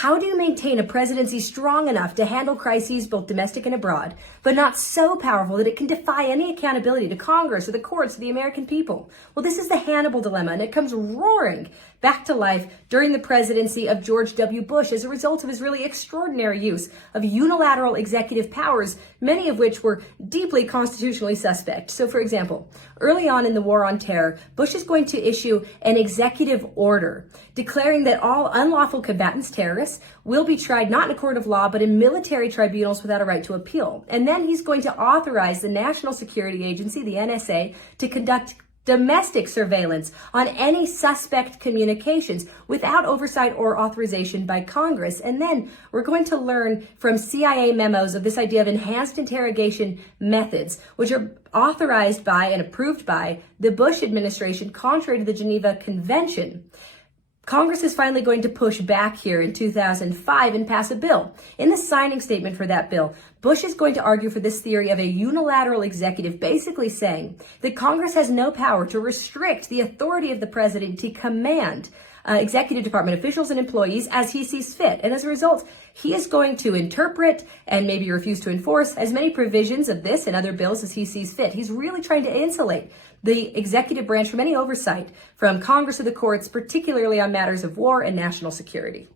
How do you maintain a presidency strong enough to handle crises both domestic and abroad, but not so powerful that it can defy any accountability to Congress or the courts or the American people? Well, this is the Hannibal Dilemma, and it comes roaring back to life during the presidency of George W. Bush as a result of his really extraordinary use of unilateral executive powers, many of which were deeply constitutionally suspect. So, for example, early on in the war on terror, Bush is going to issue an executive order declaring that all unlawful combatants, terrorists, will be tried not in a court of law, but in military tribunals without a right to appeal. And then he's going to authorize the National Security Agency, the NSA, to conduct domestic surveillance on any suspect communications without oversight or authorization by Congress. And then we're going to learn from CIA memos of this idea of enhanced interrogation methods, which are authorized by and approved by the Bush administration, contrary to the Geneva Convention. Congress is finally going to push back here in 2005 and pass a bill. In the signing statement for that bill, Bush is going to argue for this theory of a unilateral executive, basically saying that Congress has no power to restrict the authority of the president to command executive department officials and employees as he sees fit. And as a result, he is going to interpret and maybe refuse to enforce as many provisions of this and other bills as he sees fit. He's really trying to insulate the executive branch from any oversight from Congress or the courts, particularly on matters of war and national security.